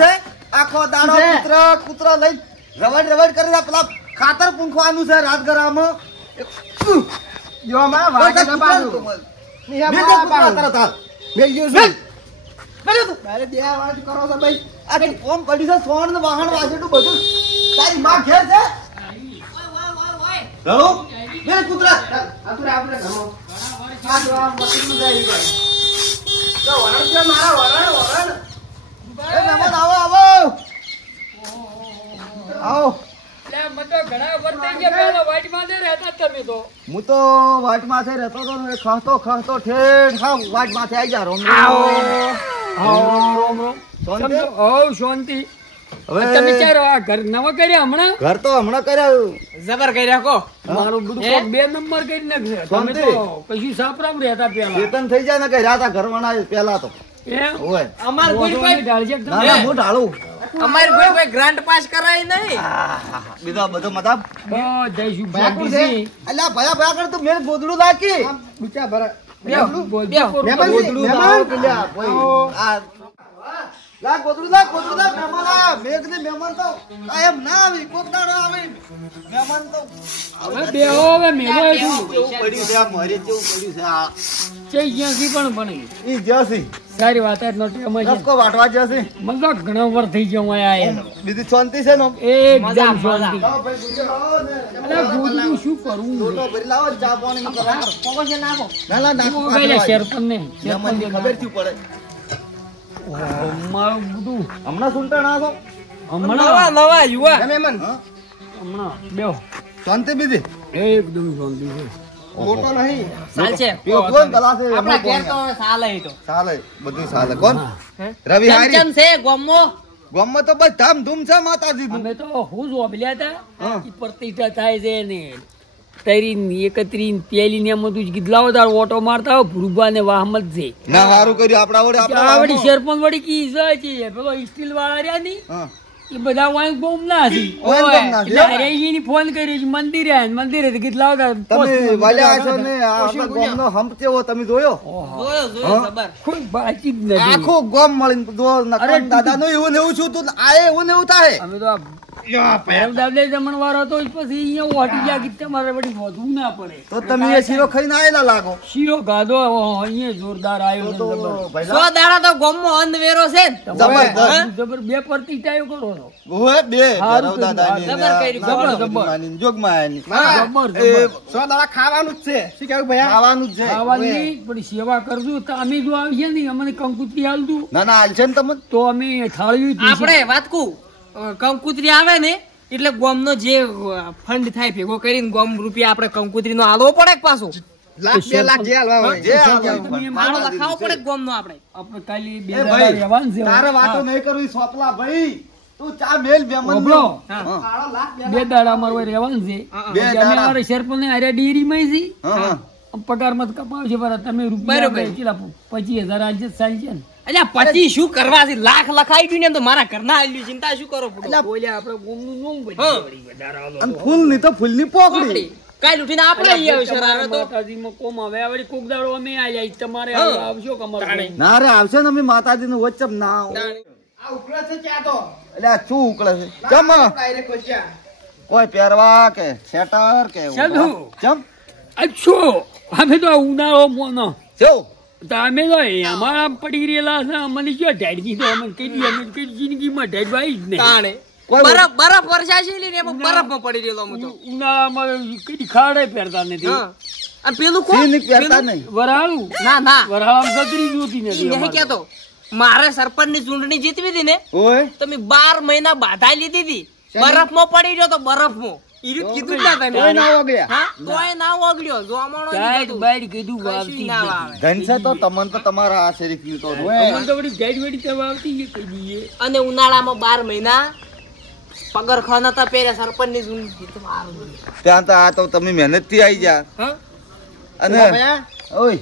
છે આખો દાડો કૂતરો લઈ રવડ કરી પેલા ખાતર પૂંખવાનું છે રાજગરામાં જો માં વાગે ન પાડું મેલ ગયો છે મારે દેવા વાત કરો છો ભાઈ આ કે કોમ પડી છે સોણ ને વાહણ વાજેટું બધું તારી માં ઘેર છે રણો મેરે કૂતરા આપણે ઘરો આ જો આ મકીનું જાય ભાઈ તો વરણ છે મારા વરણ એ મહેમાન આવો હું તો વાટ માથે રહેતો હતો ને ખાતો ઠેઠ હા વાટ માથે આવી જા રોમ શાંતિ હવે તમે ચારો આ ઘર નવા કર્યા હમણાં ઘર તો હમણાં કર્યા જબર કર્યા કો મારું બધું 2 નંબર કરી નાખશે તમે તો કશું સાપરામ રહેતા પેલા વેતન થઈ જાય ને કઈ રાતા ઘર વણા પેલા તો ઓય અમાર કોઈ ઢાળજે ના હું ઢાળું અમાર કોઈ ગ્રાન્ટ પાસ કરાય નહીં બીજો બધો મતલબ જઈશું બાકી અલ્યા ભયા કર તું મેર ગોદડું લાકી બુચા ભરા ગોદડું લાવ કે લ્યા ભાઈ આ લા ગોદડું લા મહેમાન આ મેઘ ને મહેમાન તો કાયમ ના આવી કોક દાડો આવી મહેમાન તો હવે બેહો હવે મેલો છું કેવું પડ્યું છે આ મારે કેવું પડ્યું છે આ ચઈ જ્યાંથી પણ બની ઈ જસી સારી વાત જ નહોતી અમારી રસકો વાટવા જસી મને તો ઘણો વર થઈ ગયો હું આયા બીજી શાંતિ છે ને એકદમ શાંતિ લાવો ભાઈ ગુડિયો લાવો ને અરે ગોદડું શું કરું લોટો ભરી લાવો ચા પાણી કરાવો પગો નાખો ના નાખો શેરપન ને મહેમાનની ખબર થી પડે મારું બધું હમણાં સુંટા ના છો હમણાં નવા યુવા મહેમાન હમણાં બેહો શાંતિ બીજી એકદમ શાંતિ છે મોટો નહીં ચાલશે પીઓ કોણ ગલા છે આપણા ઘેર તો સાલે તો સાલે બધું સાલે કોણ રવિ હારી કેમ છે ગોમો ગામમાં તો બસ ધામ ધૂમ છે માતાજી અમે તો હું જ ઓબલ્યા હતા ઈ પ્રતિષ્ઠા થાય છે ને તરીન 31 પેલી ને બધું જ ગીધલાઓ તાર ઓટો મારતા હો ભુરબા ને વાહમત છે ના હારું કર્યું આપડા વડે આવડી શેરપન વડી કી જાય છે પેલો સ્ટીલ વાળા રહ્યા ની એ બધા વાંગ બોમ ના હતી એટલે હરેજી ફોન કર્યો છે મંદિરે ગીધલાઓ તમે વાલ્યા છો ને આપણા ગામનો હંપ કેવો તમે જોયો કોઈ બાકી જ નથી આખો ગામ મળીને જો નકન દાદા નો એવું ને એવું છું તું આએ એવું ને એવું થાય અમે તો દાદા જમણવાર હતો પછી અહીંયા વાટી ગયા કે તમારે વળી વધવું ના પડે તો તમે એ શીરો ખાઈને આયેલા લાગો શીરો ગાધો અહીંયા જોરદાર આવ્યો તો છે ભાઈલા 100 દાડા તો ગામમાં અંધવેરો છે જબરદસ્ત જબર બે પ્રતિષ્ઠાઓ કરો છો ઓએ બે હારું ગરવ દાદાની જબર કર્યું, જબર. માની જોગમાં આની જબર એ જબર 100 દાડા ખાવાનું જ છે શું કેવું ભૈયા ખાવાનું જ છે ખાવાની પણ સેવા કરજો તો અમે જો આવીએ ને અમને કંકુતરી હાલતું ના ના હાલ છે ને તમે તો અમે થાળ્યું આપણે વાત કહું કંકુતરી આવે ને એટલે ગોમનો જે ફંડ થાય ભેગો કરીને ગોમ રૂપિયા આપણે કંકુતરી નો આલવો પડે પાછું લાખ 2 લાખ જે હાલવા હોય જે હાલવા મારો લખાવો પડે ગોમનો આપણે આપણે કાલી બે એ દાડા ભાઈ રહેવાનું છે તારે વાતો નહીં કરવી સોપલા ભાઈ તું ચા મેલ બેમન ઓબળો. કાળો લાખ બે દાડા અમારે હોય રહેવાનું છે બે અમે દાડા. અમારે શેરપન ને હારે ડેરી માં છે હા પગાર માં કપાવશે બરાબર તમે રૂપિયા 25,000 આજે ચાલ છે ને અલ્યા પછી શું કરવા છે લાખ લખાઈ ગયું ને એમ તો મારા ઘરના આલ્યું ચિંતા શું કરો બોલ્યા આપણે ગોમનું નોમ બધી વધારે આલો અને ફૂલ ની તો ફૂલ ની પોકડી કાલ ઉઠીને આપણે અહીં આવશે રારે તો માતાજીમાં કોમ આવે વળી કોક દાડો અમે આયા તમારે આવશો કમર ના રે આવશે ને અમે માતાજી નું વચ્ચે ના આ ઉકળે છે ચા તો એટલે આ શું ઉકળે છે ચમ ડાયરેક્ટ ખોચ્યા કોઈ પહેરવા કે સેટર કે ચાલુ. ચમ અચ્છો અમે તો ઉનાળો મોનો જો તો અમે તો અમારા પડી રહેલા છે અમને જો ઢાડજી તો અમે કઈ જિંદગીમાં ઢાડવા જ નહીં તાણે કોઈ બરફ વર્ષા છે ને એમાં બરફમાં પડી રહેલો હું તો ઉનાળામાં કઈ ખાડે પહેરતા નથી હા અને પેલું કોણ સીનિક પહેરતા નહીં વરાળું ના વરાળામાં ગગરી જોતી નથી નહીં અમારે. કેતો મારે સરપંચ ની ચૂંટણી જીતવી હતી ને ઓય તો મેં 12 મહિના બાધા લીધી હતી બરફમાં પડી ગયો તો બરફમાં ઈરું કીધું જ ના તને કોઈ ના વગડ્યા હા કોઈ ના ઓગળ્યો જોવામણો ટાઈટ બાઈટ કીધું વાવતી જ ના નથી. આવે ધન છે તો તમને તો તમારા આ શરીફ ની તો અમને તો વળી ટાઈટ વાળી તો વાવતી જ કહી દઈએ. અને ઉનાળામાં 12 મહિના પગરખા નતા પહેર્યા સરપંચ ની ચૂંટણી તો સારું છે. ત્યાં તો આ તો તમે મહેનત થી આવી જા હા અને ઓય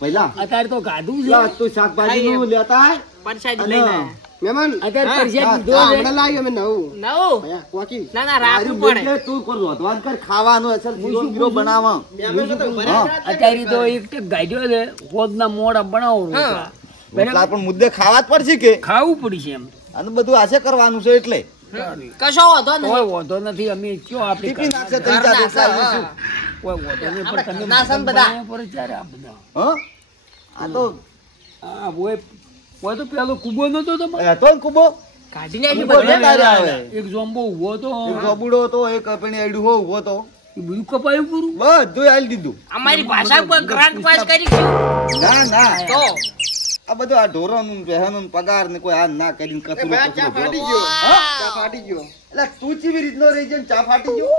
પહેલા અત્યારે તો ગાધું છે લા તું શાકભાજી નું લેતા આય પરસાદી લઈને આયા. મહેમાન અત્યારે પરસ્યા આ દીધો છે. હમણાં લાવ્યો અમે નવું નવું ભૈયા કોકી ના ના રાખવું આર્યું પડે બેઠે તું કર રોધવાન કર ખાવાનું અસર જીરો જીરો બનાવવા મહેમાન તો હા અત્યારે તો એક ગાડ્યો છે હોદના મોડા બનાવો રોટલા. રોટલા પણ મુદ્દે ખાવા જ પડશે કે ખાવું પડશે એમ અને બધું આશે કરવાનું છે એટલે કશો વાંધો નહીં. કોઈ વાંધો નથી અમે કયો આપણે ટીપી નાખશે ત્રણ ચાર રોટલા લઈશું. કોઈ વાંધો નહીં પણ તમે ના સમ બધા. બનાવ્યા પર ત્યારે આ બધા હા આ તો હા ઓય તો પેલો કુબો નતો તમારે હતો ને કુબો કાઢી નાખ્યું કુબો બધું. ને તારે આવે. એક જોમ્બો ઉભો તો એક ગબુડો હતો એક પેણી એડું હો ઉભો તો એ બધું કપાયું પૂરું બધું આલી દીધું. અમારી ભાષા પર ગ્રાન્ટ પાસ કરી છે. ના ના તો આ બધું આ ઢોરોનું બહેનોનું પગાર ને કોઈ આ ના કરીને કચરો ચા ફાટી કચરો. ગયો ચા ફાટી ગયો એટલે તું કેવી રીતનો રહી છે ને ચા ફાટી ગયો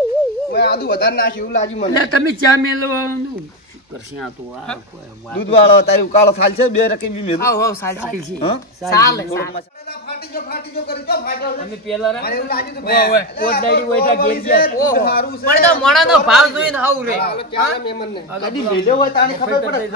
મેં આદુ વધારે નાખ્યું એવું લાગ્યું મને એટલે તમે ચા મેલવાનું શું કરશે આ તો આ કોઈ વાત દૂધ વાળો તારી ઉકાળો થાલ છે બે રકમ બી મેં હાવ હાવ સાચી છે. હા ચાલે ફાટી ગયો કરી તો ફાટ્યો તમે પેલા મારે એવું લાગ્યું તું ઓય, ઓય. કોટ દાડી હોય ત્યાં ઘેર ગયા. ઓહો. સારું છે. પણ તો મોણાનો ભાવ જોઈને હાવ રે ચાલે મહેમાન ને કદી વેલ્યો હોય તાણી ખબર પડે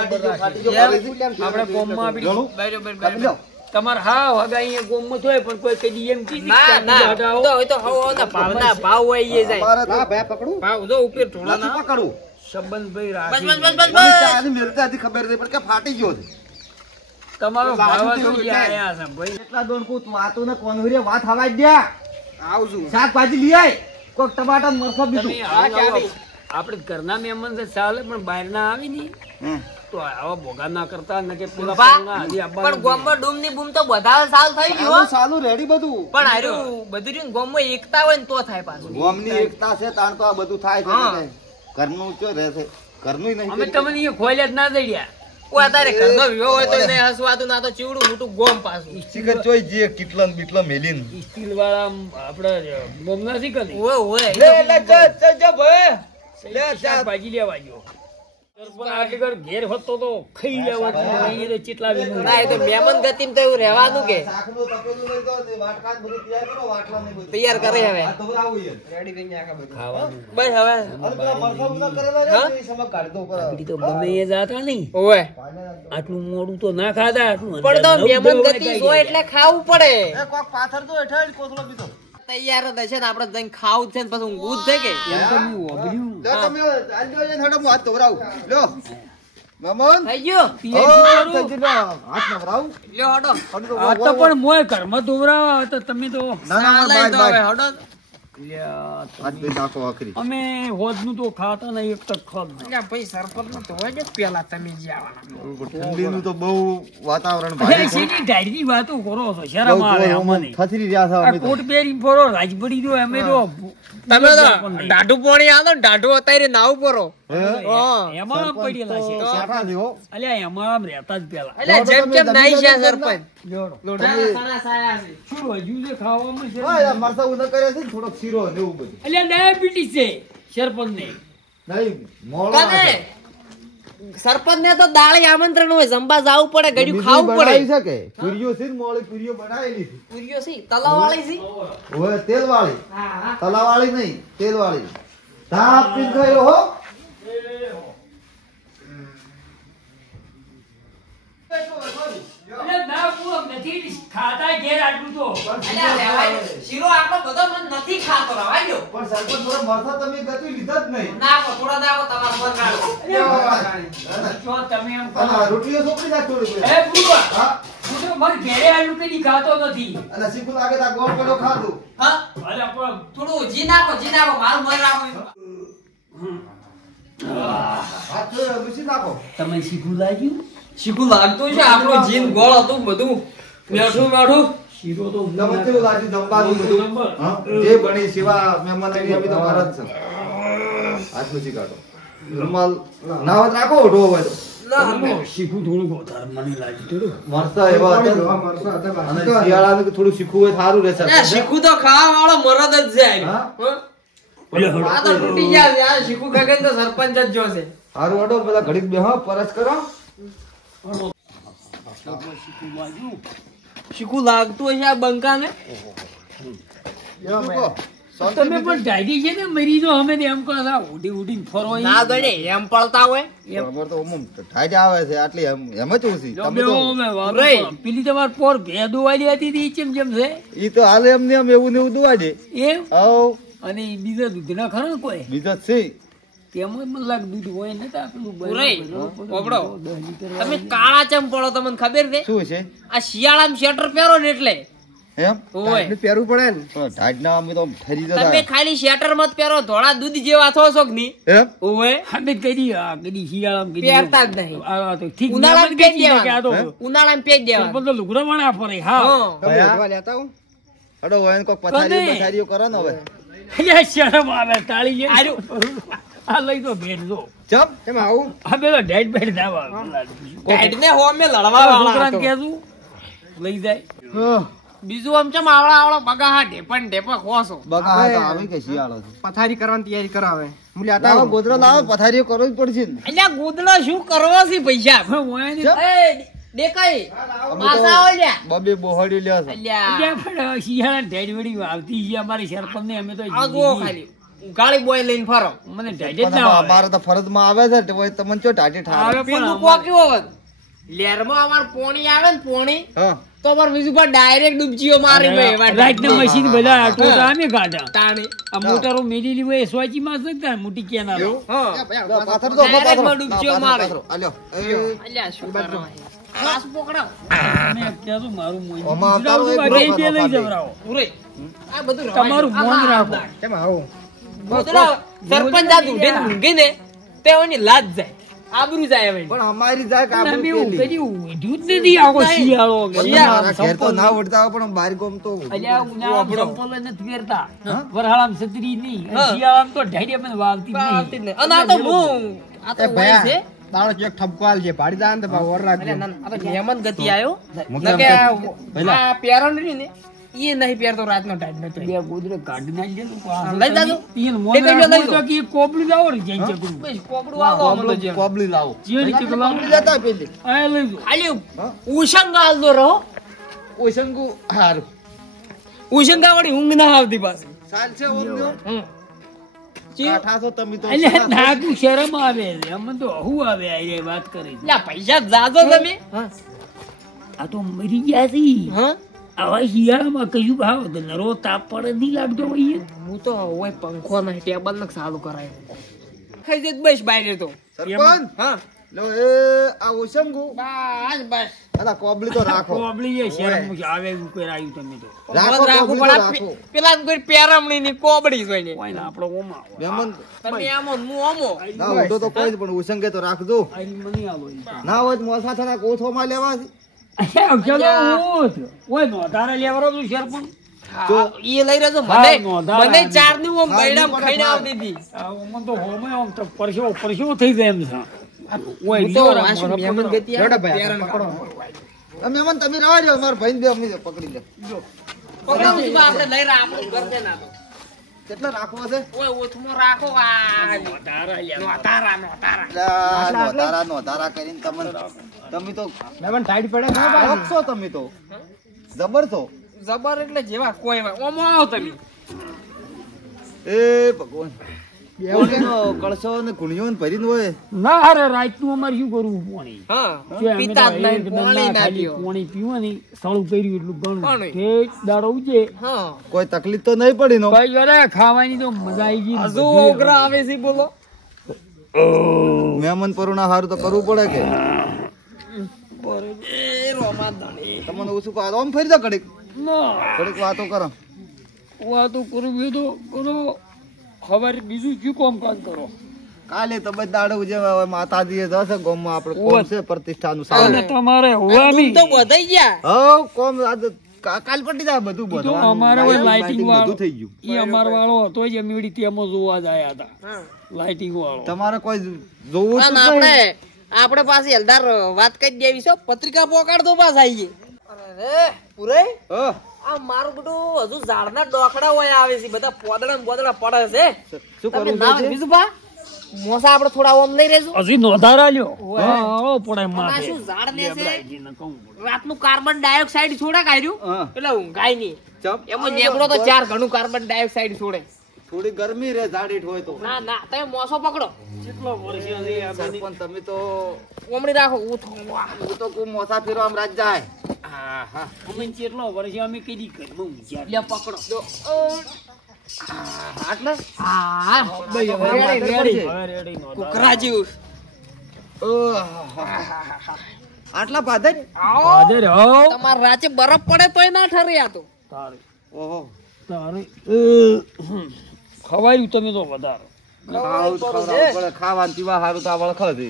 ફાટી ગયો કરી છે. આપણે ગોમમાં આપણી ઘણું બરોબર કાપી લો. તમારે હા હવે અહીંયા ગોમમાં થોય પણ કોઈ કદી એમ કીધી ના કે ના હટાવો. તો એ તો હાવ હાવ ના ભાવના ભાવ હોય એ જાય અમારે તો હા ભાઈ પકડું ભાવ જો ઉપર થોડા નથી ના પકડવું. સંબંધભાઈ બસ રાખી બસ બસ બસ મને બસ ચાની મેલતા હતી ખબર નહીં પણ કે ફાટી ગયો છે. તમારો ભાવ લાજુ તો તેવું જે થાય. આયા છે ભાઈ એટલા દોન કુત વાતો ને કોનહરીએ વાત હવાઈ દ્યા. આવશું શાકભાજી લઈ આય. કોક ટમાટા મરસા બીજું. તમે આવો આપણે ઘરના મહેમાન છે ચાલે પણ બહારના આવી ને હમ. તો આવા ભોગા ના કરતા ને કે પેલા ઉભા. પંગા હજી પણ આવવાનું ગોમમાં ડૂમ ની બૂમ તો બધા સાલ થઈ ગયું હો. સાલું સાલું રેડી બધું. પણ હાર્યું બધું રહ્યું ને ગોમમાં એકતા હોય ને તો થાય પાછું ગોમની એકતા છે તાણ તો આ બધું થાય છે હા. ને. ઘરનું ચો રહે છે ઘરનું નહીં અમે કરી. તમને અહીંયા ખોલ્યા જ ના દઈ ઓ અત્યારે ઘરનો વિવો હોય તો એને હસવાતું ના તો ચીવડું મોટું ગોમ પાછું શિખર ચોઈ જે કિટલા ને બીટલા મેલીન. સ્ટીલ વાળા આપડે ગોમના શી કરી ઓય ઓય લે લે જા ભાઈ. લે જા. શાકભાજી લેવા ગયો આટલી ઘર ઘેર હતો તો ખાઈ લેવાનું અહીં તો ચેટલા વીનું. ના એ તો મહેમાન ગતિમાં તો એવું રહેવાનું કે શાકનું તપેલું લઈ જાઓ તે વાટકા જ બધું તૈયાર કરો વાટલા ને બધું. તૈયાર કરે હવે આ તો આવું યાર. રેડી કરી નાખા બધું ખાવાનું બસ હવે અને પેલા મરસા બરસા કરેલા રે હા? તે સમય કાઢી દો પર. આપડી તો ગમે એ જાતા નહીં ઓય આટલું મોડું તો ના ખાધા આટલું પણ તો નવ મહેમાન દસ ગતિ વાગ્યા હોય એટલે ખાવું પડે એ કોક પાથર તો હેઠળ કોથળો પીધો. તૈયાર જ હશે ને આપણે જઈને ખાવું જ છે ને પછી ઊંઘવું જ છે કે એમ તો મેં વાપર્યું. લે તમે આજો જઈને હેડો હું હાથ ધોવરાવું. લ્યો. મહેમાન. થઈ ગયો ઓ, પીએ શું કરું? સજીનો હાથ નવરાવું. લ્યો હડો આ તો પણ મોય ઘરમાં દોવરાવા તો તમે તો ના ના ચાલે બાય તો હવે બાય. હડો લ્યા, હાથ બે નાખો આખરી. અમે હોદનું તો ખાતા નહીં એક તક ખાધું. અલ્યા ભાઈ સરપંચ તો હોય ને પેલા તમે જે આવવાના ઠંડીનું તો બહુ વાતાવરણ અરે ભારે છે. શેની ડાયરીની વાતો કરો છો શરમ આવે અમને થથરી રહ્યા છે આ અમે તો. કોટ પહેરી ફરો રાજપડી જો અમે તો તમે તો ઢાઢું પાણી આલો ને ઢાઢું અત્યારે નાવું પરો હે? એમાં આમ પડેલા છે તો શાઠા છે હો. અલ્યા એમાં આમ રહેતા જ પેલા એટલે જેમ જેમ નાઈ છે સરપંચ જોડો. તમે- શું હજુ જે ખાવામાં છે હા, યાર, મરચાં ઉધર કરે છે ને થોડોક શીરો ને એવું બધું. અલ્યા ડાયાબિટીસ છે સરપંચ ને નહીં, મોળો કને છે. સરપંચ ને તો દાળી આમંત્રણ હોય જમવા જાવું પડે ગળ્યું બીજી ખાવું બનાવી પડે છે કે? પૂરીઓ છે ને મોળી પૂરીઓ બનાવેલી છે. પૂરીઓ સી તલાવાળી સી ઓય, તેલવાળી. હા તલાવાળી નહીં, તેલવાળી. તાપ પીને ખાયો હો. અલ્યા ના પૂરક નથી ખાતા ઘેર આટલું તો અલ્યા રહેવાય શીરો આટલો બધો મન નથી ખાતો રવાય ગયો પણ સરપંચ થોડા મરચાં તમે ગતિ લીધા જ નહીં. નાખો થોડા નાખો તમારો મન કાઢો જો તમે એમ અને કરો આ રોટલીઓ સોંપડી નાખ થોડી કોઈ. એ પૂરવા હા? હું તો મારે ઘેરે આટલું કદી ખાતો નથી અને શીખું લાગે તો આ ગોળ પેલો ખાધું. હા અલ્યા પણ થોડું જી નાખો મારું મન રાખો હાથ ધોઈને લૂછી નાખો. તમે શીખું લાગ્યું શીખું લાગતું છે આપણું જીન ગોળ હતું બધું મેઠું મેઠું શીરો તો તમને કેવું લાગ્યું જમવાનું બધું? હા? જે બની સેવા મહેમાનોની અમે તો ઘર જ છે. હાથ લૂછી કાઢો. રૂમાલ નાવત રાખો ઢો હોય તો. શીખું થોડું વધારે મને લાગ્યું થોડું મરચાં એવા હતા ને. અને શિયાળાનું કે થોડું શીખવું હોય સારું રહેશે. શીખું તો ખાવા વાળો મરદ જ જાય હા? આ તો તૂટી ગયા છે આ શીખું ગગન તો સરપંચ જ જો છે સારું હટો પેલા ઘડીક બેહો પરસ કરો. શીખું લાગ્યું શીખું લાગતું હશે આ બંકાને મૂકો. તમે પણ ડાયરી છે ને મરી તો અમે તો એમ કહો ઉડી ઉડીને ફરો અહીં. ના ગણે એમ પડતા હોય બરાબર તો ઓમ ઠાઈ જ આવે છે આટલી એમ જ ઓછી. જો તમે બેહો તો અમે વારો રહી. કરો. પેલી તમાર પોર ભેદુ વાળી હતી તી ચેમ જેમ છે ઈ તો હાલે એમ ને એમ એવું ને એવું દુવા દે. એમ આવ અને ઈ બીજા દૂધના ખરા ને કોઈ બીજો જ છે. તેમાં મને લાગે દૂધ હોય ને તો આપણું પૂરાઈ. ઓગળો. તમે કાળા ચમ પડો તમને ખબર છે શું છે આ શિયાળામાં સ્વેટર પહેરો ને એટલે એમ ઓય. પહેરવું પડે ને તો ઢાઢના અમે તો ઠરી જતા તમે ખાલી સ્વેટર મત પહેરો ધોળા દૂધ જેવા થો છો કે નહીં એમ ઓય અમે કદી કદી શિયાળામાં કદી પહેરતા જ નહીં. આ તો ઠીક ઉનાળામાં મહેમાન પહેરી કદી કે આ તો ઉનાળામાં પહેરી દેવાનું. બધો લુગડા વણા ફરે હા હા. તમે ઉઠવા લેતા આવો. અડો હોય કોક પથારી કદી. પથારીઓ કરો ને હવે અહીંયા શરમ આવે તાળી જે આર્યું. આ લઈ તો ભેટ જો ચમ કેમ આવું આ પેલો ઢેટ ભેટ દાવા કાઢને હોમે લડવા વાળા છોકરાને હતો. કહેતું લઈ જાય બીજું આમ ચમ આવડા બગા ઢેપણ ઢેપા ખોસો બકા હા તો આવે કે શિયાળો છે પથારી કરવાની તૈયારી કરાવે હું લેતા લાવો આવું. ગોદરો લાવો પથારીઓ કરવી જ પડશે ને અલ્યા ગોદડો શું કરવો છે પૈસા હવે ઓયાની ચમ. એ દેખાય અમે પાછા આવો લ્યા. તો બબે બોહડી લ્યો છો અલ્યા ત્યાં પણ શિયાળા ઢેટ વળી આવતી છે અમારી સરપંચ ને અમે તો આ જુઓ ખાલી ગાળી બોય લઈને ફરો મને ઢેટ જ પણ ના આવે અમારે તો ફરજમાં આવે છે તો હોય તમને ચો ટાટી ઠાર આવે પણ પેલું અમારે- કોક્યું હોત લેરમાં અમાર પોણી આવે ને પોણી હા તો અમાર બીજું પર ડાયરેક્ટ ડૂબજીઓ મારી બે રાતના મશીન બધા ટોટા અમે કાઢા તાણી આ મોટરો મેલી હોય સોચી માં શકતા મોટી કેનાલ હા પાથર તો Direct માં ડૂબકીઓ મારે. આલ્યો અલ્યા શું કરવા પાસ પકડાવ મેં કીધું મારું મોય આમાં અવતારો એક બે રોકડો લઈ પાડી. જવરાવો પૂરે આ બધું તમારું મોન રાખો કેમ આવું ગોદડો સરપંચ આ દૂધે ઊંઘે ને તે ઓની લાજ જાય આબરૂ જાય હવે પણ અમારી જાય કે અમે આપણે એવું પેલી. કદી ઉઠ્યું જ નથી આખો શિયાળો મારા ઘેર તો ના ઉડતા હોય પણ બાર ગોમ તો અલ્યા ઉનાળામાં ચંપલો નથી પહેરતા વરહાળામાં છત્રી નહીં અને શિયાળામાં તો ઢાઢિયા પણ વાવતી જ આવતી જ નહીં. નહીં. અને આ તો હું આ તો એ હોય છે ભયા દાડો એક ઠપકો આલજે ભાડી દાન તો ભાવ ઓર રાખજો અલ્યા ના, આ તો હેમંત ગતિ આયો મુકેમ નકે ગતિ. આ પેરણ રહ્યું ને એ નહીં પહેરતો રાતનો ટાઈમ નતો બે ગોદડો કાઢી નાખજે તો હા, લઈ જાજો. તીન મોન એક જ લઈ રાખવું જાઓ. તો કે એક કોબલું લાવો ને જઈ ચકડું. બસ કોકડું આવો અમે તો જેમ. કોબલી લાવો જે રીતે તો લાવો. લેતા પેલી આ લઈ જાઓ. ખાલી ઉશંગ આલતો રહો ઓશંકુ હારું ઉશંગા વાળી ઊંઘ ના આવતી પાછી સાલ છે ઓમનો હમ. કાઠા છો તમે તો અલ્યા નાકું શરમ આવે છે. અમને તો હું આવે આ વાત કરી છે. લ્યા પૈસા જાજો તમે આ તો મરી ગયા છે હા આવા શિયાળામાં કયું ભાવ તો નરો તાપ પડે નહીં લાગતો હોય હું તો ઓય પંખો નહીં ટેબલ ને ચાલુ કરાય ખાઈ જત બસ બહાર તો સરપંચ હા લો એ આ ઓશંકુ બસ બસ અલા કોબલી તો રાખો કોબલી એ શરમ આવે એવું કરાયું તમે તો રાખો રાખવું કોબલી તો પડે રાખો પેલા કોઈ પેરામણી ની કોબડી જોઈને કોઈ ના આપણો ઓમાં મહેમાન તમે આમો હું આમો ના ઉડો તો કોઈ જ પણ ઓશંકે તો રાખજો આઈ મને આવો ના હોય તો મોસા થતા કોથોમાં લેવા છે ચલો ઓય નો તારા લેવરો તું શરપણ જો ઈ લઈ રહ્યો હા, મને નોંધાવા મને આવી. ચાર નું હા, બૈડામ ઈ ખાઈને પણ આવતી હતી ઓમાં તો હોમે આમ તો પરસેવો થઈ જાય એમ છે ઓય હું તો લેવરા આ શું મોઢા મહેમાન પકડો. ગતિ આવે? જોડો ભાઈ, પેરણ પકડો. મહેમાન તમે રહેવા જાઓ મારા ભાઈને બે અમી પકડી લે પકડો બીજું આપણે લઈ રહ્યા આપણે ઘર દે ના તો. કેટલા રાખવો છે ઓય ઓથમો રાખો આ નોતારા નોતારા નોધારા કરીને તમે તો મહેમાન ટાઈટ પડે ખબર પાછી? રોક છો તમે તો જબર છો જબર એટલે જેવા કોઈ હોય ઓમો આવો તમે એ ભગવાન બેવડીનો કળશો ને ગુણિયો ને ભરીને હોય ના હારે રાતનું અમારે શું કરવું પાણી હા કે અમે પિતા જ તો નહીં એકદમ પાણી ના ના ખાલી પીઓ પાણી પીવાની સળું કર્યું એટલું ઘણું ઘણું. તે દાડો ઉજે હા કોઈ તકલીફ તો નહીં પડી નો ભાઈ અરે ખાવાની તો મજા આવી ગઈ હજુ ઓગરા આવે છે બોલો મહેમાન પરુણા હારું તો કરવું પડે કે એ રોમા ધણી તમને ઓછું કહો આમ ફરી જા ઘડીક ના ઘડીક વાતો કરો વાતો કરવી તો કરો ખબર બીજું શું કામ કાજ કરો કાલે તો બધા દાડે ઉજવવા હોય માતાજી જશે ગામમાં આપણે કોમ છે પ્રતિષ્ઠાનું અને સારું તમારે હોવાની તો બધાઈ ગયા હવ કોમ આજ કાલ પટી જાય બધું તો બધું અમારે હોય લાઇટિંગ બધું વાળો થઈ ગયું ઈ અમાર વાળો હતો જ અમે વળી તેમાં જોવા જ આયા હતા હા. લાઇટિંગ વાળો તમારે કોઈ જોવું જ અને નહીં આપણે પાસે હલદાર વાત કરી દેવી છે પત્રિકા પોકાડ દો પાસ આવીએ અરે પૂરે હા આ મારું બધું હજુ ઝાડના ડોખડા હોય આવે છે બધા પોદડા ને બોદડા પડે છે શું તમે કરવું ના છે બીજું બા મોસા આપણે થોડા ઓમ લઈ રહેજો હજી નોંધારા લ્યો હા પડે આ માથે શું ઝાડ ને છે લેબડાજીને કહું પડે. રાતનું કાર્બન ડાયોક્સાઇડ છોડે કાઢ્યું હા એટલે ઊંઘાય નહીં ચપ એમાં નેકડો તો ચાર ઘણું કાર્બન ડાયોક્સાઇડ છોડે થોડી ગરમી રે જાડીઠ હોય તો ના ના તમે મોસો પકડો કેટલો વર્ષ છે આ બધી? સરપંચ તમે તો ઓમડી રાખો ઉઠો હું તો કોઈ મોસા ફેરો આમ રાજ જાય અમે કેટલો વર્ષ અમે કદી ઘરમાં ઊંઘ્યા લે પકડો આટલા હા કુકરા જેવું આટલા ભાદર હાજર હો તમારા રાતે બરફ પડે તોય ના ઠરે આ તો તારે ઓહો તારે ખવાયું તમે તો વધારે ખાવાનું પીવા સારું તો આ વળખ છે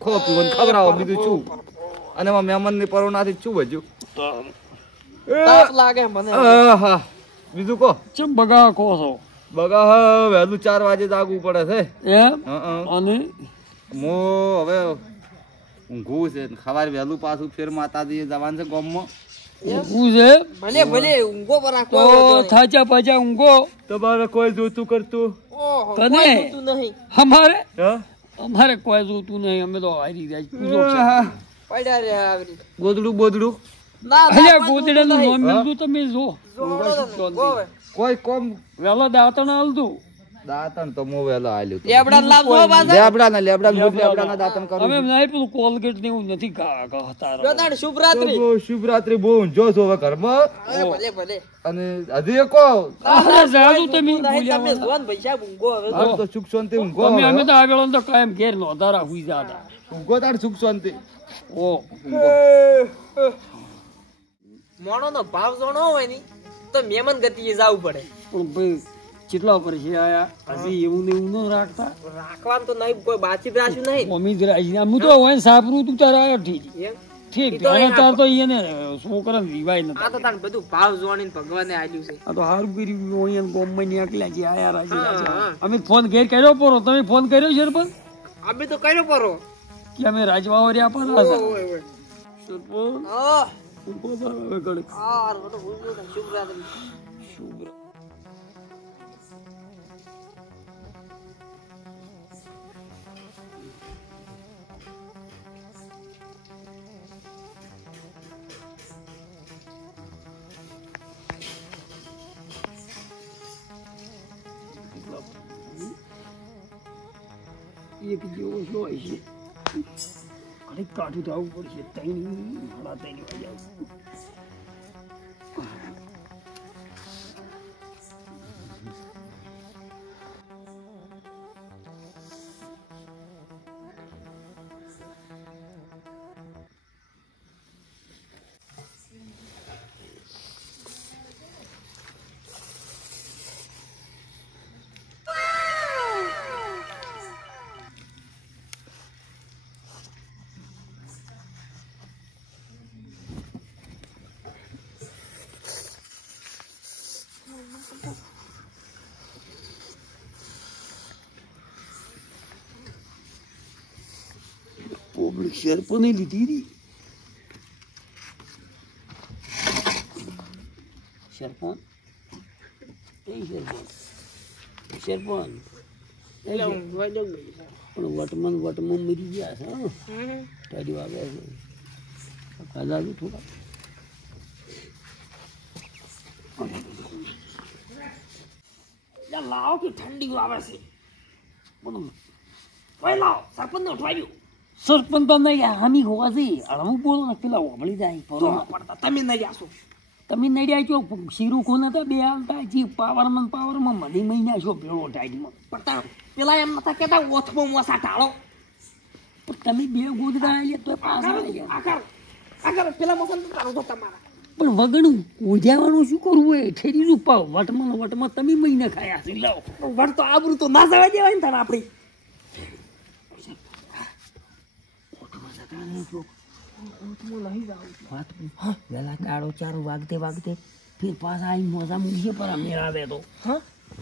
ખો પીવું ખવડાવો બીજું શું અને એમાં મહેમાન ની પરોણાથી શું બચ્યું તાપ લાગે મને બીજું કહો ચમ બગા કહો છો બગા વહેલું 4 વાગે જાગવું પડે છે એમ અને મો હવે ઊંઘું છે સવારે વહેલું પાછું ફેર માતાજી જવાનું છે ગામમાં ઊંઘું છે ભલે ભલે ઊંઘો પર તો થાચા પાછા ઊંઘો તમારે કોઈ જોતું કરતું ઓહો તને? કોઈ જોતું નહીં અમારે કોઈ જોતું નહીં અમે તો હારી જાય પડ્યા રે આવરી ગોદડું બોદડું ના અલ્યા ગોદડાનું નામ લીધું તમે જો ગોવે કોઈ કોમ વેલો દાંતણ હાલતું દાંતણ તો મો વહેલો આલ્યું લેબડા લાવજો પાછા લેબડા દાંતણ કરું અમે નહીં પેલું કોલગેટ ને એવું નથી કહતા જોતાણ શુભરાત્રી શિવરાત્રી બહુ ઊંઝો છો હવે ઘરમાં ભલે ભલે અને હજી કહો જાદુ તમે નહીં તમે જોન પૈસા ઊંઘો હવે હાલ તો સુખ શાંતિ ઊંઘો તમે અમે તો આવેલો તો કાયમ ઘેર નો ધારા હુઈ જાતા ઊંઘો તાર સુખ શાંતિ ઓ મોણો નો ભાવ જોણો હોય ની તો મહેમાન ગતિએ જવું પડે પણ ભાઈ કેટલા પર છે આયા હજી એવું ને એવું ન રાખતા રાખવાનું તો નહીં કોઈ બાતચીત રાખ્યું નહીં મમ્મી જ રાજી હું તો હોય સાપરું તું તારા આયા ઠીક એમ ઠીક ઈ તો હવે એ તાર તો એને છોકરા રીવાય નથી આ તો તાર બધું ભાવ જોણીને ભગવાને આલ્યું છે આ તો હારું કર્યું ઓણિયન ગોમમાં નીકળ્યા છે આયા રાજી હા, રાજી. હા. અમે ફોન ઘેર કર્યો પરો તમે ફોન કર્યો છે પણ અમે તો કર્યો પરો કે અમે રાજવા રહ્યા પણ હતા ઓય ઓય સરપંચ આ હવે ઘડીક આ તો ભૂલ્યો તો શુભરાત્રી શુભ્ર એક જેવો શું હોય છે અરે કાઠું થવું પડશે ત્રણ વાગે આવશે પબ્લિક શેર પણ નહીં લીધી રી શેરપોન એ શેરપોન પણ વટમન મરી ગયા છે ટાડી વાગે છે કાદા થોડા લાવો કે ઠંડી આવે છે પણ લાવો સરપંચ ને ઉઠવાડ્યું સરપંચ તો નહીં હામી હોવા છે હળવું બોલો ને પેલા ઓભળી જાય પડતા તમે નહીં આશો તમે નહીં આશો શીરું કોને હતા બે હાલતા જી પાવરમાં મધી મહિના છો ભેળો ટાઈટમાં પડતા પેલા એમ નતા કેતા ઓથમો મોસા ટાળો પણ તમે બે ગોદડા આવીએ તો પાછા આવી ગયા આગળ પેલા મોસા ટાળો તો તમારા પણ વગણું ઉજાવાનું શું કરવું હોય ઠેરી નું પાવ વટમાં તમે મહિના ખાયા છે લાવો વટ તો આબરૂ તો ના જવા દેવાય ને તારે આપણી વેલા 4:30 વાગતે ફિર પાછા આવી મોજા મૂકીએ પર મેળાવે તો હા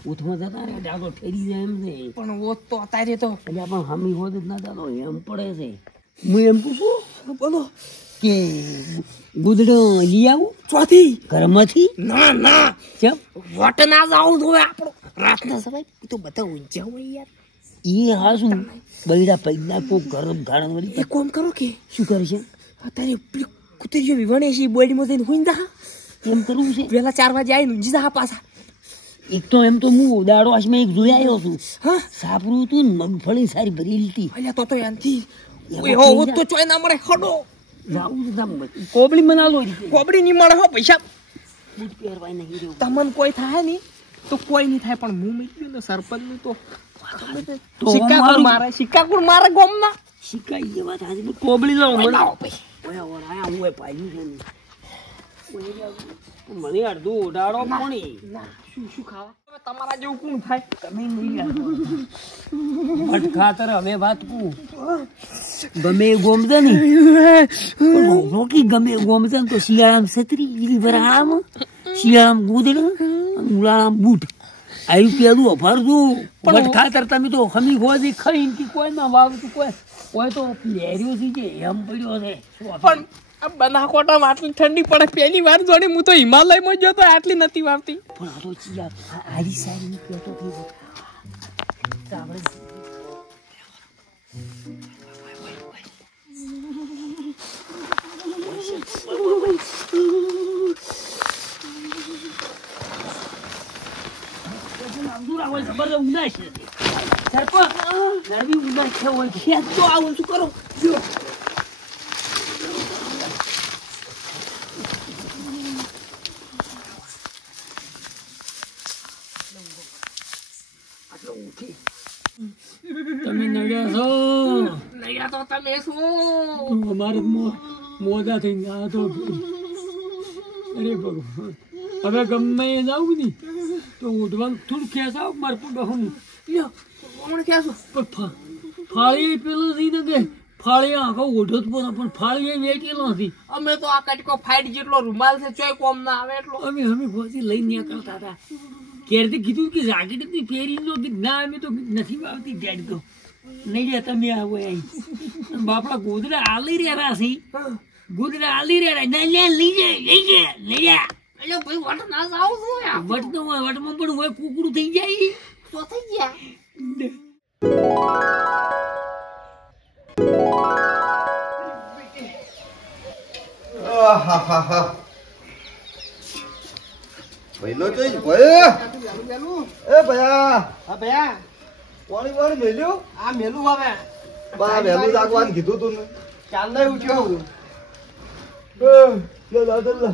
ઉઠમાં જતા રે ડાડો ઠેરી જાય એમ છે પણ ઓત તો અત્યારે તો એટલે પણ હમી હોદ જ ના જાતો એમ પડે છે હું એમ પૂછું બોલો કે ગુદડો લઈ આવું ચોથી ઘરમાંથી ના ના કેમ વટ ના જાવ તો આપણો રાતના સમય તો બધા ઊંચા હોય યાર એ હાસું બૈરા પૈદા કોક ગરમ ગાળન વળી એ કોમ કરો કે શું કરે છે અત્યારે પેલી કુતરીઓ વિવણે છે બોડીમાં જઈને હુઈ જા એમ કરવું છે પેલા 4 વાગે આવીને ઊંઘી જા પાછા એક તો એમ તો હું દાડો આસમાં એક જોઈ આવ્યો છું હા સાપરું તું મગફળી સારી ભરેલી હતી અલ્યા તો એનથી ઓય હો તો ચોય ના મળે ખડો જાવું તો જામ કોબળી મના લો કોબડી ની મળે હો પૈસા બૂટ પહેરવાય નહીં રહ્યો તમને કોઈ થાય ની તો કોઈ નહીં થાય, પણ હું મેં કીધું ને સરપંચ નું તો તો સિક્કાકુડ મારે, સિક્કાકુડ મારે ગોમના. શીખાઈ ગયા વાત આજે કોબળી લાવો લાવો ભાઈ. ઓય ઓરાયા હું પાયું છે ને મને અડધું ઉડાડો પાણી શું ખાવા? હવે તમારા જેવું કોણ થાય? તમે નહીં ભટ ખાતર હવે વાત કું ગમે એ ગોમશે ને રોકી ગમે એ ગોમશે ને તો શિયાળામાં છત્રી ભરામાં શિયાળામાં ગોદડા ઉનાળામાં બૂટ આવ્યું પેલું અફારતું ભટ ખાતર તમે તો હમી ગોદી ખાઈને કે કોઈ ના વાવતું કોઈ તો લેર્યો છે એમ પડ્યો છે પણ આ બનાસકાંઠામાં આટલી ઠંડી પડે પહેલી વાર જોડી. હું તો હિમાલયમાં ગયો તો આટલી નથી વાવતી. પણ આ તો ચિયા આરી સારી કહેતો થઈ આપણે જબરદસ્ત ઉદાસ છે સરપંચ નરવી ઉદાસ છે હોય ખેત તો આવું શું કરો તમે નડ્યા છો નયા તો તમે શું અમારે મોડા થઈ ગયા તો અરે ભગવાન હવે ગમે એ જાઉં ને તો ઉઠવાનું થોડું ખેંચાવ મારપું ડહું લ્યો કોણ કહેશો? પણ ફાળી પેલું થઈ ને કે ફાળી આખો ઓઢો જ પણ ફાળી એ વેચેલો નથી. અમે તો આ કટકો ફાઈટ જેટલો રૂમાલ છે ચોય કોમ ના આવે એટલો. અમે ફોસી લઈને નીકળતા હતા ક્યારેથી કીધું કે જાકેટથી ફેરી જો કે ના અમે તો નથી વાવતી ડેડ તો નહીં રે તમે આવો અહીં બાપડા ગોદડા આલી રહ્યા છે ગોદડા આલી રહ્યા ના લઈ જાય લઈ જા એટલે ભાઈ વટ ના જાવ છું યાર. વટ તો હોય વટમાં પણ હોય કુકડું થઈ જાય તો થઈ ગયા. પહેલો જોઈ ભાઈ એ ભયા હા ભયા પાણી વાળી મેલ્યું આ મેલું હવે બા વહેલું રાખવાનું કીધું તું ને ચાંદા ઉઠ્યો હું લે દાદા લે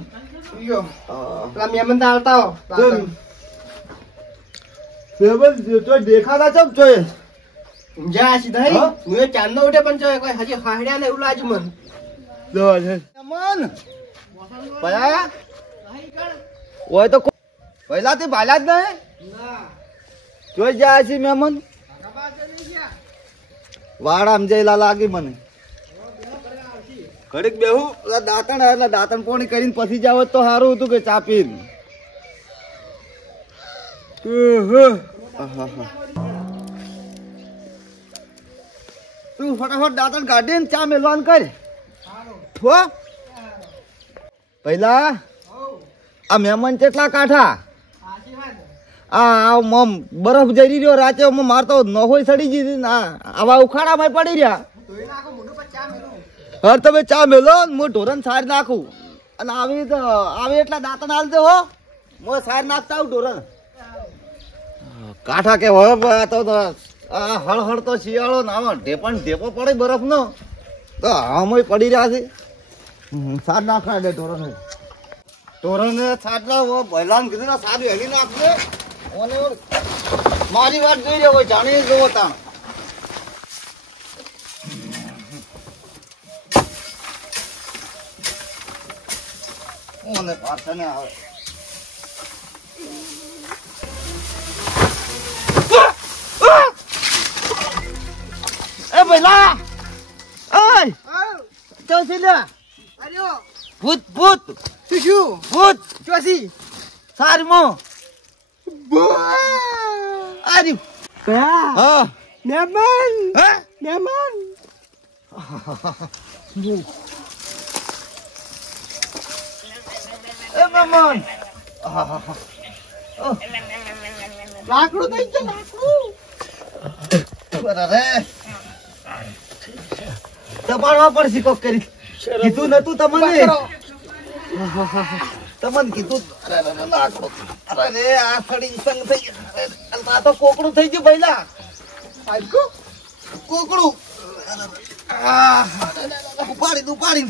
યો પેલા મહેમાન તો આવતા હો સેવન તો દેખાતા ચમ જોઈએ જા સીધા હા? હું એ ચાંદો ઉઠે પણ જો કોઈ હજી હાડ્યા ને એવું લાજુ મને લો છે મન ભયા ઓય તો પહેલાથી ભાલ્યા જ નહીં જોઈ જાય છે મહેમાન વાળા સમજાયેલા લાગી મને ઘડીક બેહું દાંતણ એટલે દાંતણ પોણી કરીને પછી જાવ તો સારું હતું કે ચા પીને તું ફટાફટ દાંતણ કાઢીને ચા મેલવાનું કર હો પહેલા આ મહેમાન કેટલા કાઠા આ મમ બરફ જઈ રહ્યો રાતે મારતો નહોય સડી ગઈ આવા ઉખાડામાં પડી રહ્યા હર તમે ચા મેલો હું ઢોરણ સારી નાખું અને આવી એટલા દાંતણ હાલ દે હો હું સારી નાખતા આવું ઢોરણ કાઠા કે હોય તો હળ તો શિયાળો ના ઢેપો પડે બરફ નો તો આમ પડી રહ્યા છે સાર નાખવા દે ઢોરણ સાર ભલાને કીધું ને સારું હેલી નાખજે અને મારી વાત જોઈ રહ્યો કોઈ જાણી જોવો તાણ ઓને પાછા ને આવે એ ભલા ઓય તો સીધા અરે ભૂત ભૂત શું ભૂત ચોસી સારમો અરે કયા હા મહેમાન હે મહેમાન એ મમન લાકડું થઈ ગયું લાકડું અરે દબાણવા પડશે કોક કરી કીધું નતું તમને તમને કીધું અરે આ સડી સંગ થઈ આ તો કોકડું થઈ ગયું પહેલા કોકડું ઉપાડી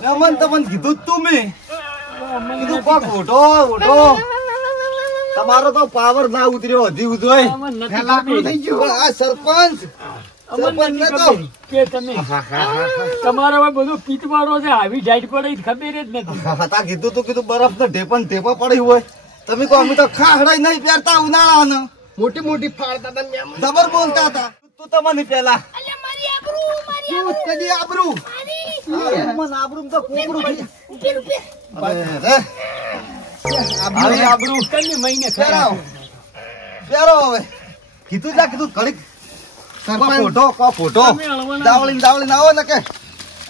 મહેમાન તમને કીધું જ તું મેં કીધું કોક ઉઠો તમારો તો પાવર ના ઉતર્યો હજી ઉધોય અમને નથી લાકડું ખબર. થઈ ગયું આ સરપંચ અમને સરપંચ નથી ને તો ખબર કે તમે તમારા હવે બધું પીતવાળો છે આવી ડાઈટ પડે ઈ ખબર જ નથી. હતા કીધું બરફ ને ઢેપા પડી હોય તમે કહો અમે તો ખાહડાઈ નહીં પહેરતા ઉનાળાનો મોટી મોટી ફાડતા હતા મહેમાન. જબર બોલતા હતા તું તમને પેલા અલ્યા મારી આબરૂ તું કદી આબરૂ મારી મન આબરૂ તો કોકરું થઈ ઉપર ઉપર અરે રે આબરૂ આબરૂ કઈ મહિને પહેરાવ પહેરો હવે કીધું ઘડીક સરપંચ ફોટો તમે હળવાના દાવળી આવો ને કે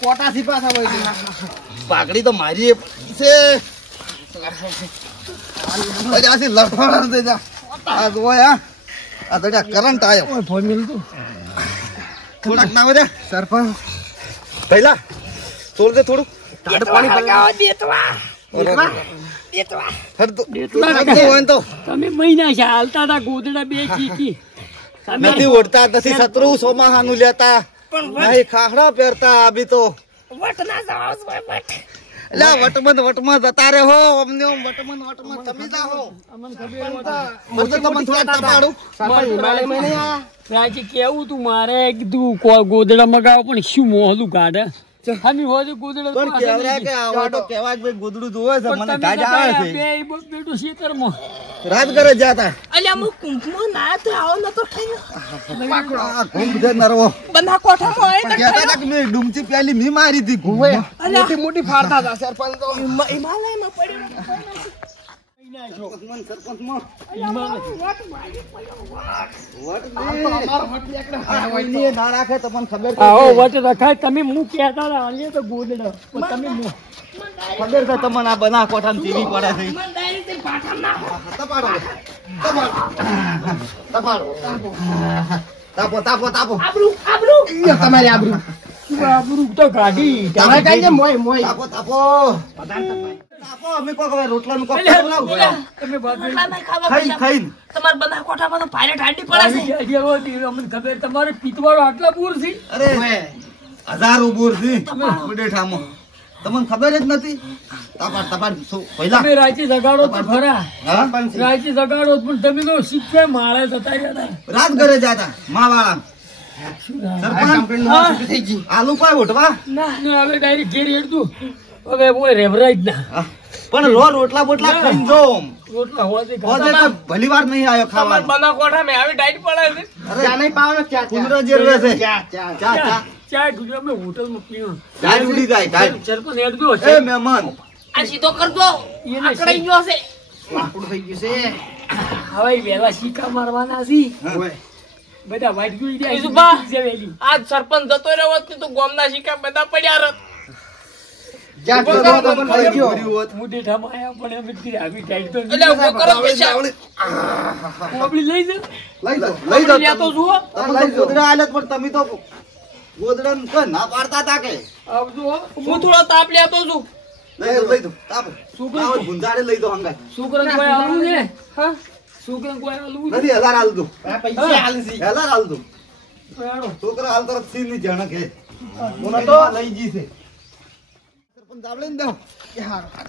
કોટાથી પાછા હોય છે. પાઘડી તો મારી છે આસી લફડ દે જા આ જોય આ તો કરંટ આયો ઓય ફોન મિલતું થોડાક ના વધે સરપંચ પહેલા છોડ દે થોડું પાણી લગાવો દેતવા દેતવા હટ તો દેતવા હટ તો હોય ને તો તમે મહિના છે હાલતા હતા ગોદડા બે ચીકી તમે નથી ઓઢતા નથી શત્રુ સોમાહાનું લેતા નહીં ખાખડા પહેરતા આબી તો વટ ના જાવ વટ એટલે વટમાં જતા રહે હો અમને વટમાં તમે જાઓ અમને ખબર મને તો તમને થોડા તપાડું સરપંચ હિમાલયમાં નહીં આ રાજી કેવું તું મારે કીધું ગોદડા મગાવો પણ શું મોહલું કાઢે હમી હોય ગોદડા પણ કેવરા કે આવા તો કેવા કે ભાઈ ગોદડું જોવે છે મને ગાજ આવે છે બેટું શીતરમાં રાત કરે જાતા અલ્યા મુ કુંભમાં ના તો આવો ન તો થયો આ ઘૂમ દે નરવો બંધા કોઠામાં આય પણ કહેતા હતા કે મેં ડુમચી પ્યાલી મી મારી હતી ઘૂમ મોટી મોટી ફાડતા હતા સરપંચ તો હિમાલયમાં પડ્યો ના રાખે તો મને ખબર આવો વટ રખાય તમે હું કહેતા હતા હાલીએ તો ગોદડા પણ તમે ખબર છે તમને આ બના કોઠાની ટીવી પડે છે મન ડાયરેક્ટ પાઠા ના તપાડો તાપો આબરૂ આબરૂ તમારી આબરૂ આબરૂ તો કાઢી તમે કઈ છે મોય મોય તાપો અમે કોક હવે રોટલાનું કોક બનાવો તમે વાત રોટલા નહીં ખાવા ખાઈ પૈસા. ખાઈને તમારા બંધા કોઠામાં તો પાયરે ઠાંડી પડે છે અમને ખબર તમારે પીતવાળો આટલા પૂર છે અરે હજારો બોર છે ઉડેઠામાં તમને ખબર જ નથી તપાડ પહેલા તમે રાંચી જગાડો તો ખરા હા રાંચી જગાડો પણ તમે તો શીખવા માળે જતા રહ્યા રાત ઘરે જાતા માવાળા સરપંચ થઈ ગઈ આલુ કોઈ ઉઠવા ના હવે ડાયરેક્ટ ઘેર હેડતું હવે કોઈ રેવરાય જ ના પણ રોટલા બોટલા ખાઈને જો રોટલા હોવાથી હોજે તો ભલી વાર નહીં આવ્યો ખાવા બંધા કોઠામાં આવી ડાઈટ પડે છે ચા નહીં પાવાનો ચા કુંદરો જેરવે છે ચા ચા ચા ગુજરાતમાં હોટલમાં પીવું ડાળ ઉડી જાય ડાળ સરપંચ હેડતું એ હશે મહેમાન આ સીધો કરજો એને આકડાઈ ગયો છે લાકડું થઈ ગયું છે હવે વહેલા શીખા મારવાના છે ઓય બધા વાઈટ જોઈ જાય ઈસુભા. છે વહેલી. આજ સરપંચ જતો રહ્યો હોત ને તો ગામના શિકા બધા પડ્યા રત જા તો ખાઈ ગયો મોઢે ઠમાયા પણ એમ જ કીધું, આવી ટાઈટ તો એટલે ઉભો કરો પૈસા કોબળી લઈ જા. લઈ દો લેતો જુઓ તમે તો ગોદડા આલે પણ તમે તો ગોદડા ના પાડતા હતા કે આવજો હો. હું થોડો તાપ લેતો છું લઈ દો તાપ આવો ગુંજાડે લઈ દો હંગાઈ છોકરાને કોઈ આલવું છે? હા? છોકરાને કોઈ આલવું છે? નથી હજાર હાલ દો આ પૈસા હાલ છે હજાર હાલ દો હેડો. છોકરા હાલ તરફ સીન ની જણક હે મને તો લઈ જી છે સરપંચ દાબલે ને દો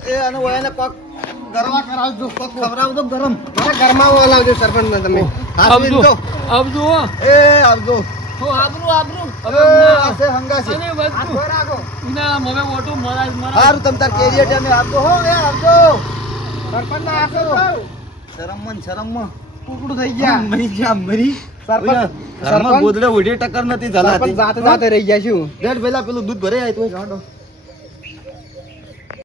એ અને ઓયાને કોક ગરમ કરાવજો કોક ખવરાવ દો ગરમ મારા ઘરમાં લાવજો સરપંચ ને તમે હાથવીન આવજો દો આવજો હો. એ આવજો તો આબરૂ આબરૂ હવે આસે હંગાશે અને વસ્તુ ઉનાળામાં હવે ઓટો મરાય મરાય. હારું તમ તાર કેરિયર ટાઈમે આવજો હો એ આવજો સરપંચ ના આશો શરમમાં ટુકડું થઈ ગયા મરી સરપંચ ઘરમાં ગોદડે ઉડે ટક્કર નથી સરપંચ જલાતી જાતે જાતે રહી ગયા છું ડેડ પેલા પેલું દૂધ ભરે આય તો